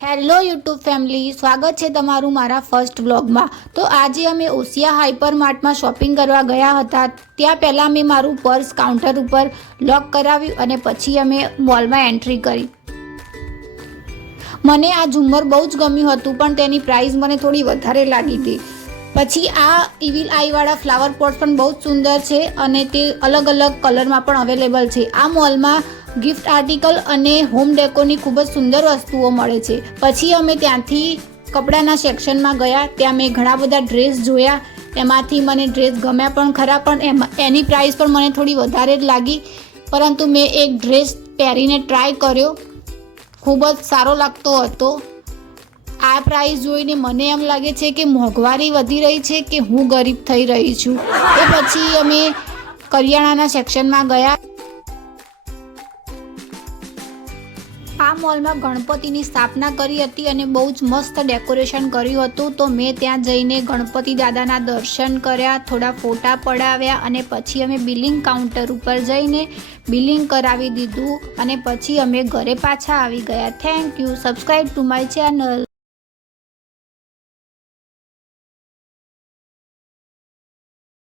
Hello YouTube family, સ્વાગત છે તમારું મારા ફર્સ્ટ વ્લોગમાં। તો આજે અમે ઓશિયા હાઈપર માર્ટમાં શોપિંગ કરવા ગયા હતા। ત્યાં પહેલાં મેં મારું પર્સ કાઉન્ટર ઉપર લોક કરાવ્યું અને પછી અમે મોલમાં એન્ટ્રી કરી। મને આ ઝુમ્મર બહુ જ ગમ્યું હતું, પણ તેની પ્રાઇસ મને થોડી વધારે લાગી હતી। પછી આ ઇવિલ આઈવાળા ફ્લાવર પોટ પણ બહુ જ સુંદર છે અને તે અલગ અલગ કલરમાં પણ અવેલેબલ છે। આ મોલમાં ગિફ્ટ આર્ટિકલ અને હોમ ડેકોરની ખૂબ જ સુંદર વસ્તુઓ મળે છે। પછી અમે ત્યાંથી કપડાના સેક્શનમાં ગયા। ત્યાં મેં ઘણા બધા ડ્રેસ જોયા, એમાંથી મને ડ્રેસ ગમ્યા પણ ખરા, પણ એની પ્રાઇસ પણ મને થોડી વધારે જ લાગી। પરંતુ મેં એક ડ્રેસ પહેરીને ટ્રાય કર્યો, ખૂબ જ સારો લાગતો હતો। આ પ્રાઇસ જોઈને મને એમ લાગે છે કે મોંઘવારી વધી રહી છે કે હું ગરીબ થઈ રહી છું। એ પછી અમે કરિયાણાના સેક્શનમાં ગયા। આ મોલમાં ગણપતિની સ્થાપના કરી હતી અને બહુ જ મસ્ત ડેકોરેશન કર્યું હતું। તો મેં ત્યાં જઈને ગણપતિ દાદાના દર્શન કર્યા, થોડા ફોટા પડાવ્યા અને પછી અમે બિલિંગ કાઉન્ટર ઉપર જઈને બિલિંગ કરાવી દીધું અને પછી અમે ઘરે પાછા આવી ગયા। Thank you, subscribe to my channel.